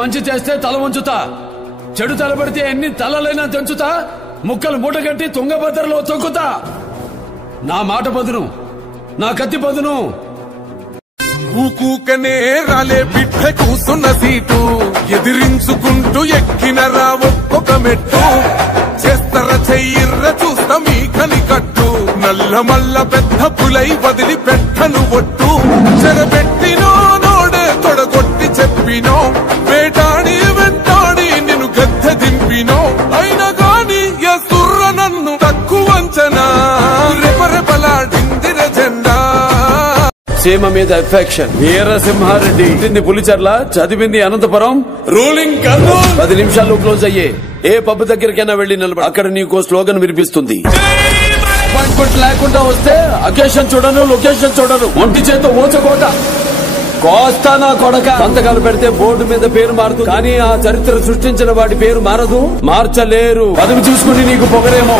మంచి చేస్తే తల వంచుతా, చెడు తలబడితే ఎన్ని తలలైనా తెంచుతా, ముక్కలు మూటగట్టి తుంగభద్రలో తొక్కుతా. నా మాట పదును, నా కత్తి పదును. ఊకూకనే రాలే బిడ్డ కూసున్న సీటు, ఎదిరించుకుంటూ ఎక్కినరా ఒక్కొక్క మెట్టు. చేస్తర చెయ్యిర్ర చూస్తా మీ కనికట్టు, నల్ల మల్ల పెద్ద పులై వదిలి పెట్టను ఒట్టు. చెరబెట్టినో నోడే తొడగొట్టి చెప్పినో, వేటాడి వెంటాడి నిన్ను గద్దె దింపినో. అయినా గాని ఎసుర్ర నన్ను తక్కువ అంచనా, రెపరెపలాడిందిర జెండా. సీమ మీద ఎఫెక్షన్. వీరసింహారెడ్డి పుట్టింది పులిచెర్ల, చదివింది అనంతపురం, రూలింగ్ కర్నూలు. 10 నిమిషాల్లో క్లోజ్ అయ్యే ఏ పబ్ దగ్గరికైనా వెళ్లి నిలబడి అక్కడ నీకో స్లోగన్ వినిపిస్తుంది. అపాయింట్మెంట్ లేకుండా వస్తే అకేషన్ చూడను, లొకేషన్ చూడను, ఒంటి చేత ఓచకోట కోస్తా. నా కొడక సంతకాలు పెడితే బోర్డు మీద పేరు మారుతుంది, కానీ ఆ చరిత్ర సృష్టించిన వాడి పేరు మారదు, మార్చలేరు. పదవి చూసుకుని నీకు పొగరేమో.